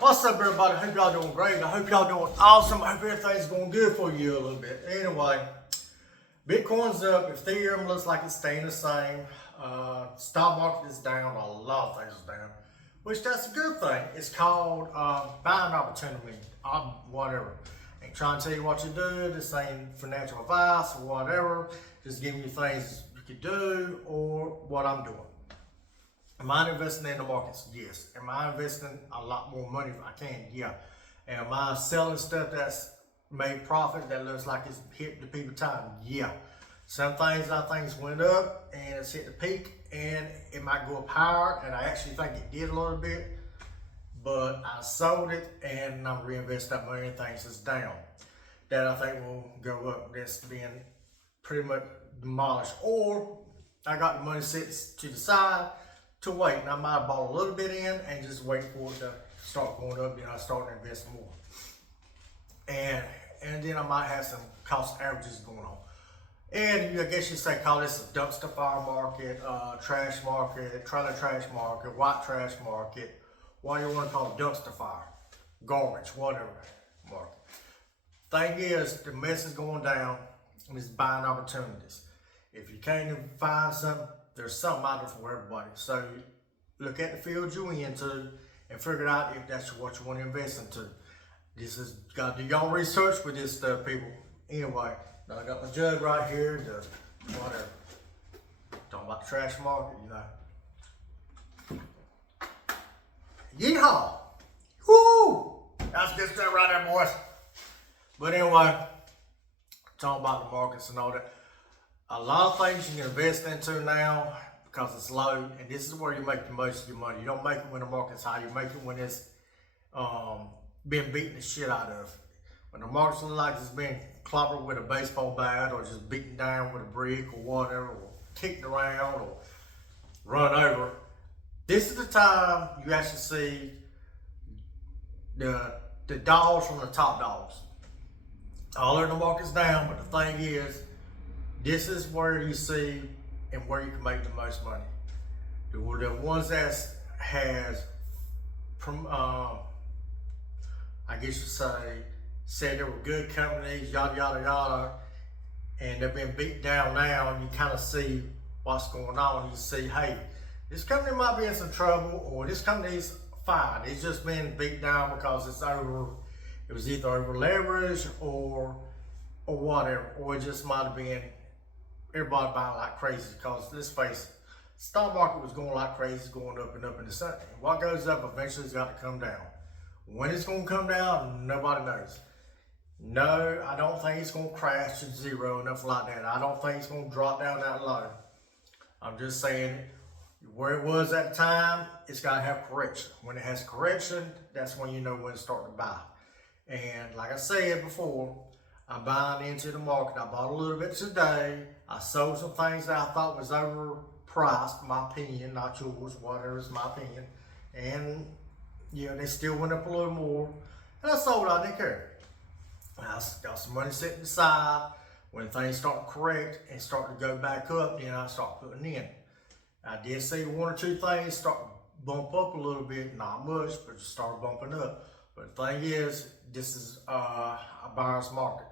What's up, everybody? Hope y'all doing great. I hope y'all doing awesome. I hope everything's going good for you a little bit. Anyway, Bitcoin's up. Ethereum looks like it's staying the same. Stock market is down. A lot of things are down, which that's a good thing. It's called buying opportunity. Whatever. Ain't trying to tell you what to do. This ain't financial advice or whatever. Just giving you things you could do or what I'm doing. Am I investing in the markets? Yes. Am I investing a lot more money if I can? Yeah. Am I selling stuff that's made profit that looks like it's hit the peak of time? Yeah. Some things I think went up and it's hit the peak and it might go up higher, and I actually think it did a little bit, but I sold it and I'm reinvesting that money in things that's down that I think will go up. That's being pretty much demolished. Or I got the money set to the side to wait, and I might have bought a little bit in and just wait for it to start going up, then I start to invest more. And then I might have some cost averages going on. And I guess you say call this a dumpster fire market, trash market, trailer trash market, white trash market, what do you want to call it, dumpster fire, garbage, whatever market. Thing is, the mess is going down and it's buying opportunities. If you can't even find something, there's something out there for everybody. So look at the field you're into and figure out if that's what you want to invest into. This is, got to do your own research with this stuff, people. Anyway, I got my jug right here, the whatever. Talking about the trash market, you know. Yeehaw! Woo! That's good stuff right there, boys. But anyway, talking about the markets and all that. A lot of things you can invest into now because it's low, and this is where you make the most of your money. You don't make it when the market's high, you make it when it's being beaten the shit out of. When the market's look like it's being clobbered with a baseball bat or just beaten down with a brick or whatever, or kicked around or run over, this is the time you actually see the dogs from the top dogs. All of the market's down, but the thing is, this is where you see and where you can make the most money. The ones that has, I guess you said they were good companies, yada, yada, yada, and they've been beat down now, and you kind of see what's going on. You see, hey, this company might be in some trouble, or this company's fine. It's just been beat down because it was either over leverage or whatever, or it just might have been everybody buying like crazy because, let's face it, stock market was going like crazy, going up and up in the sun. What goes up eventually has got to come down. When it's going to come down, nobody knows. No, I don't think it's going to crash to zero, nothing like that. I don't think it's going to drop down that low. I'm just saying where it was at the time, it's got to have correction. When it has correction, that's when you know when to start to buy. And like I said before, I'm buying into the market. I bought a little bit today. I sold some things that I thought was overpriced, my opinion, not yours, whatever is my opinion. And yeah, they still went up a little more. And I sold it, I didn't care. I got some money sitting aside. When things start to correct and start to go back up, then I start putting in. I did see one or two things start to bump up a little bit, not much, but just start bumping up. But the thing is, this is a buyer's market.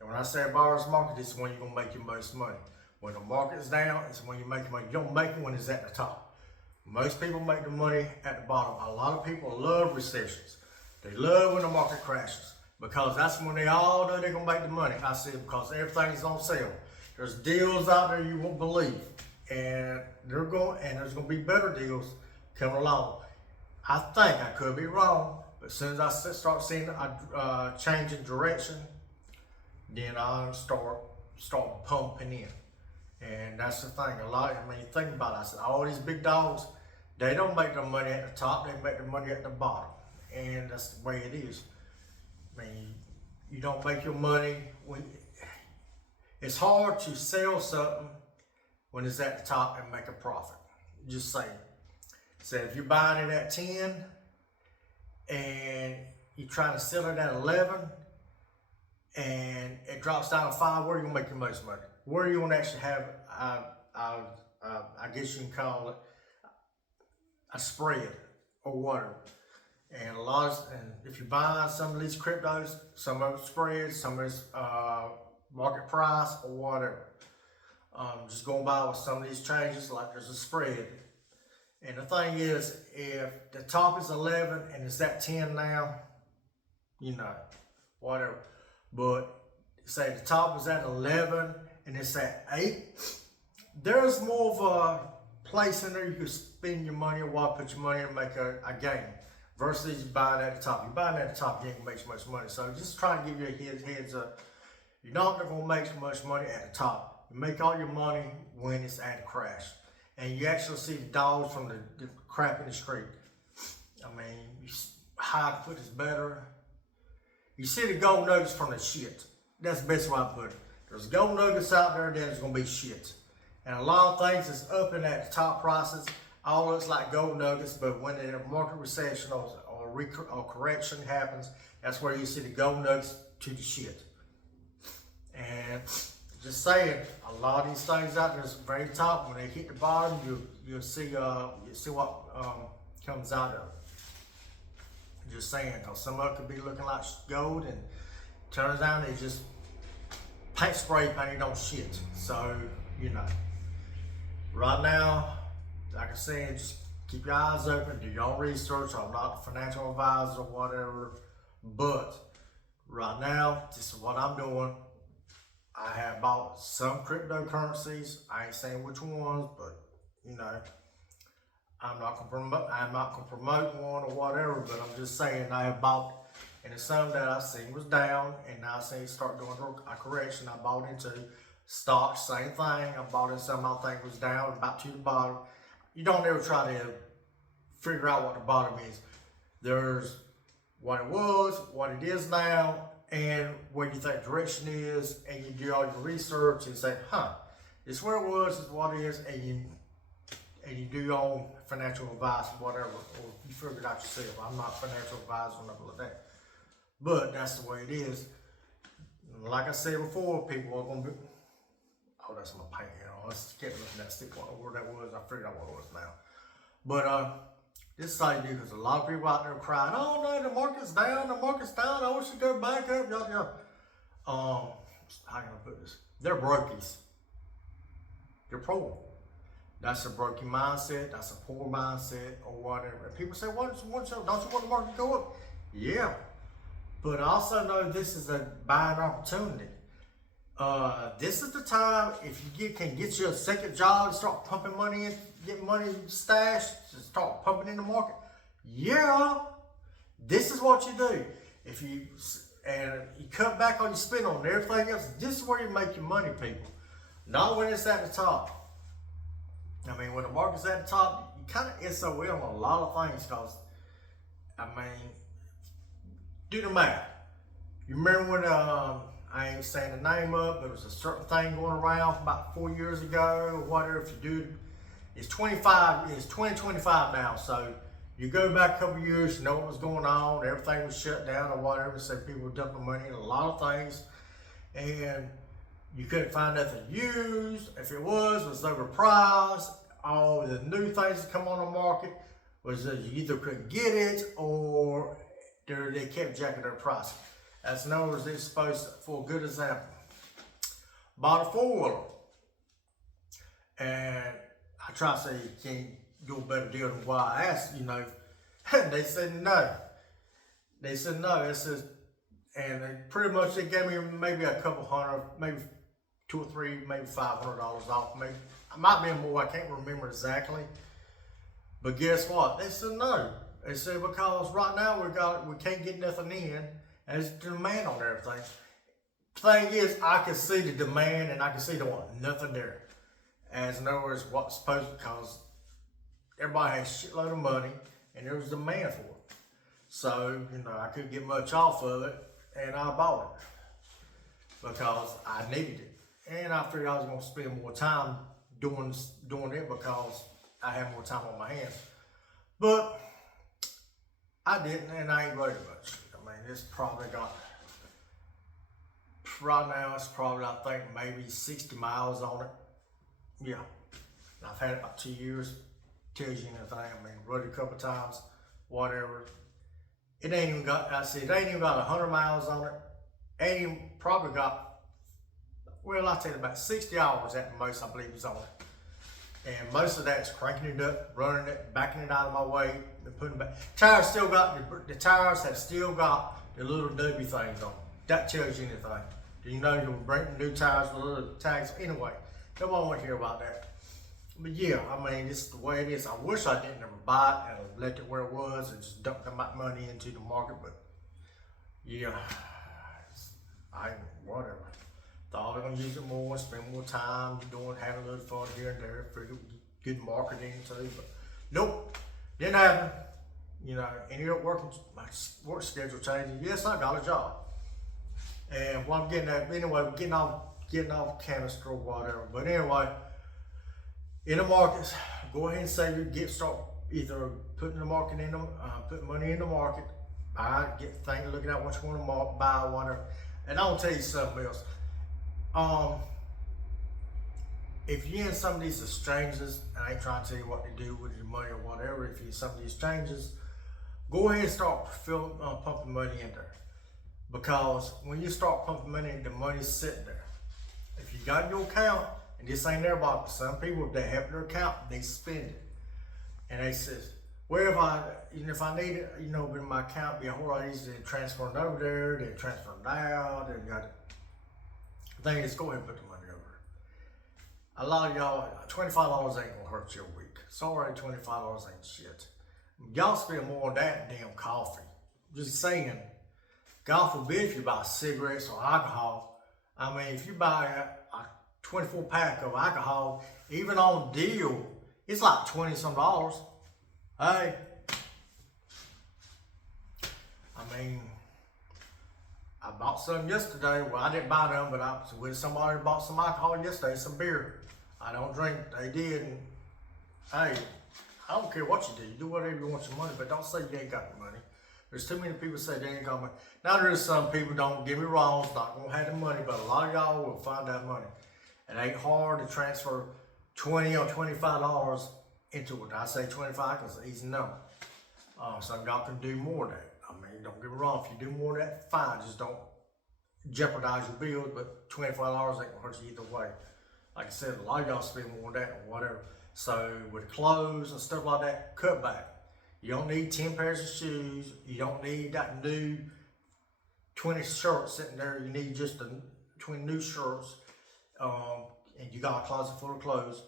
And when I say a buyer's market, this is when you're going to make your most money. When the market's down, it's when you make money. You don't make it when it's at the top. Most people make the money at the bottom. A lot of people love recessions. They love when the market crashes because that's when they all know they're going to make the money. I say because everything's on sale. There's deals out there you won't believe. And there's going to be better deals coming along. I think, I could be wrong, but as soon as I start seeing a change in direction, then I'll start pumping in. And that's the thing. Think about it. I said, all these big dogs, they don't make their money at the top, they make their money at the bottom. And that's the way it is. I mean, you don't make your money it's hard to sell something when it's at the top and make a profit. Just saying. So if you're buying it at 10 and you're trying to sell it at 11, and it drops down to 5, where are you going to make the most money? Where are you going to actually have, I guess you can call it, a spread or whatever. And a lot and if you buy some of these cryptos, some of it's spread, some of it's market price or whatever. Just going by with some of these changes, like there's a spread. And the thing is, if the top is 11 and it's at 10 now, you know, whatever. But say the top is at 11 and it's at 8, there's more of a place in there you can spend your money or put your money and make a gain. Versus buying at the top. You're buying at the top, you ain't gonna make so much money. So just try to give you a heads up. You're not gonna make so much money at the top. You make all your money when it's at a crash. And you actually see the dogs from the crap in the street. I mean, how I put this better. You see the gold nuggets from the shit. That's the best way I put it. There's gold nuggets out there, then there's gonna be shit. And a lot of things is up and at the top prices. All looks like gold nuggets, but when the market recession or correction happens, that's where you see the gold nuggets to the shit. And just saying, a lot of these things out there is very top. When they hit the bottom, you'll see what comes out of it. Just saying, because some of it could be looking like gold, and turns out they just spray painted on shit. So you know, right now, like I said, just keep your eyes open, do your own research. I'm not a financial advisor or whatever, but right now, this is what I'm doing. I have bought some cryptocurrencies. I ain't saying which ones, but you know, I'm not gonna promote one or whatever, but I'm just saying I have bought, and it's some that I seen was down, and now I seen start doing a correction. I bought into stocks, same thing. I bought in some I think was down, about to the bottom. You don't ever try to figure out what the bottom is. There's what it was, what it is now, and what you think direction is, and you do all your research and say, this is where it was, this is what it is, and you do your own financial advice, whatever, or you figure it out yourself. I'm not a financial advisor or nothing like that. But that's the way it is. Like I said before, people are gonna be, oh, that's my paint, you know. Let's keep looking at that stick where that was. I figured out what it was now. But this is how you do, because a lot of people out there crying, oh no, the market's down, I wish it go back up, yada. How can I put this? They're brokies. They're poor. That's a broken mindset, that's a poor mindset, or whatever. And people say, don't you want the market to go up? Yeah. But I also know this is a buying opportunity. This is the time, if you can get you a second job and start pumping money in, get money stashed, to start pumping in the market. Yeah, this is what you do. If you cut back on your spend on everything else, this is where you make your money, people. Not when it's at the top. I mean, when the market's at the top, you kind of SOL on a lot of things, because, I mean, do the math. You remember when, I ain't saying the name of, but there was a certain thing going around about 4 years ago, or whatever. If you do, it's 2025 now, so you go back a couple years, you know what was going on, everything was shut down or whatever, so people were dumping money in a lot of things, and you couldn't find nothing used. If it was overpriced. All the new things that come on the market was that you either couldn't get it, or they kept jacking their price. As in other words, they're supposed to, for a good example, bought a 4-wheeler, and I try to say you can't do a better deal than what I asked, you know. They said no. They said no. It says, and pretty much they gave me maybe a couple hundred, maybe $2 or $3, maybe $500 off. Maybe it might be more. I can't remember exactly. But guess what? They said no. They said because right now we can't get nothing in. And there's demand on everything. Thing is, I can see the demand and I can see there wasn't nothing there. As in other words, what's supposed, because everybody has a shitload of money and there was demand for it. So, you know, I couldn't get much off of it, and I bought it because I needed it. And I figured I was gonna spend more time doing it because I had more time on my hands. But I didn't, and I ain't worried about it. I mean, it's probably got, right now it's probably, I think, maybe 60 miles on it. Yeah, and I've had it about 2 years. Tells you anything. I mean, rode it a couple times, whatever. It ain't even got, I said, it ain't even got 100 miles on it. Ain't even probably got, well, I'll tell you about 60 hours at the most, I believe is on it. And most of that's cranking it up, running it, backing it out of my way, and putting it back. Tires still got, the tires have still got the little W things on them. That tells you anything. Do you know you're bringing new tires with little tags? Anyway, nobody want to hear about that. But yeah, I mean, this is the way it is. I wish I didn't ever buy it and left it where it was and just dumped my money into the market, but yeah, whatever. Thought I was gonna use it more, spend more time doing, having a little fun here and there, figured good marketing too, but nope, didn't happen. You know, ended up working, my work schedule changing. Yes, I got a job. And what I'm getting at, anyway, getting off canister or whatever. But anyway, in the markets, go ahead and save it, start either putting the market in them, putting money in the market, buy, get things, looking at what you want to buy, whatever. And I'll tell you something else. If you're in some of these exchanges, and I ain't trying to tell you what to do with your money or whatever, if you're in some of these exchanges, go ahead and start pumping money in there. Because when you start pumping money, the money's sitting there. If you got your account, and this ain't their box, but some people, if they have their account, they spend it. And they says, well, if I need it, you know, in my account, it'd be a whole lot easier to transfer it over there, then transfer it out, then got it. The thing is, go ahead and put the money over. A lot of y'all, $25 ain't gonna hurt you a week. Sorry, $25 ain't shit. Y'all spend more on that than damn coffee. Just saying, God forbid if you buy cigarettes or alcohol. I mean, if you buy a 24 pack of alcohol, even on deal, it's like $20-some. Hey, I mean, I bought some yesterday. Well, I didn't buy them, but I was with somebody who bought some alcohol yesterday, some beer. I don't drink. They did. And hey, I don't care what you do. You do whatever you want your money, but don't say you ain't got the money. There's too many people say they ain't got money. Now there's some people, don't get me wrong, it's not gonna have the money, but a lot of y'all will find that money. It ain't hard to transfer $20 or $25 into it. I say 25 because it's an easy number. Some y'all can do more than that. I mean, don't get me wrong, if you do more than that, fine. Just don't jeopardize your bills, but $25 ain't gonna hurt you either way. Like I said, a lot of y'all spend more than that or whatever. So with clothes and stuff like that, cut back. You don't need 10 pairs of shoes. You don't need that new 20 shirts sitting there. You need just 20 new shirts. And you got a closet full of clothes.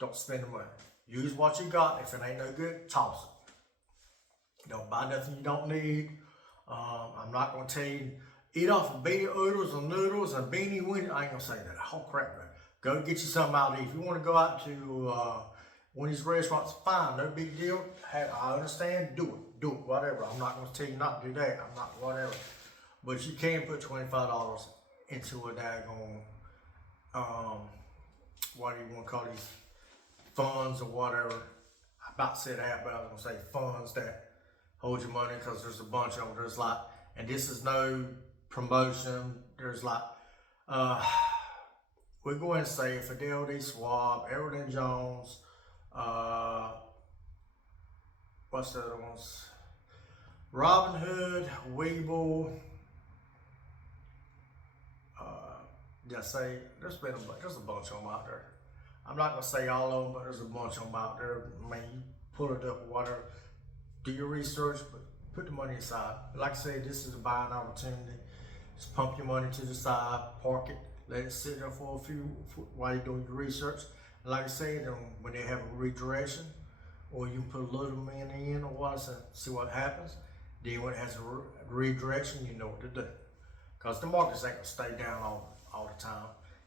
Don't spend the money. Use what you got. If it ain't no good, toss it. Don't buy nothing you don't need. I'm not going to tell you, eat off of beanie oodles and noodles and beanie weenies. I ain't going to say that. Oh, crap, man. Go get you something out of these. If you want to go out to one of these restaurants, fine, no big deal. Hey, I understand, do it, whatever. I'm not going to tell you not to do that. I'm not, whatever. But you can put $25 into a daggone, what do you want to call these, funds or whatever. I about said that, but I was going to say funds that hold your money, because there's a bunch of them. There's like, and this is no promotion, there's like, we're going to say Fidelity, Schwab, Everton Jones, what's the other ones? Robinhood, Webull. There's a bunch of them out there. I'm not gonna say all of them, but there's a bunch of them out there. I mean, you pull it up or whatever. Do your research, but put the money aside. Like I said, this is a buying opportunity. Just pump your money to the side, park it, let it sit there for a few while you're doing your research. Like I said, when they have a redirection, or you can put a little money in or what, see what happens. Then when it has a redirection, you know what to do. Because the markets ain't gonna stay down all the time.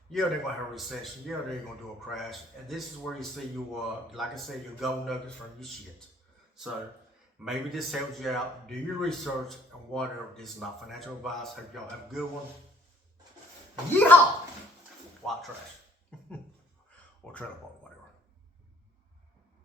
Yeah, they're gonna have a recession. Yeah, they're gonna do a crash. And this is where you see your, like I said, your gold nuggets from your shit. So maybe this helps you out. Do your research and whatever. This is not financial advice. Hope y'all have a good one. Yeehaw! White trash. Or trailer park, whatever.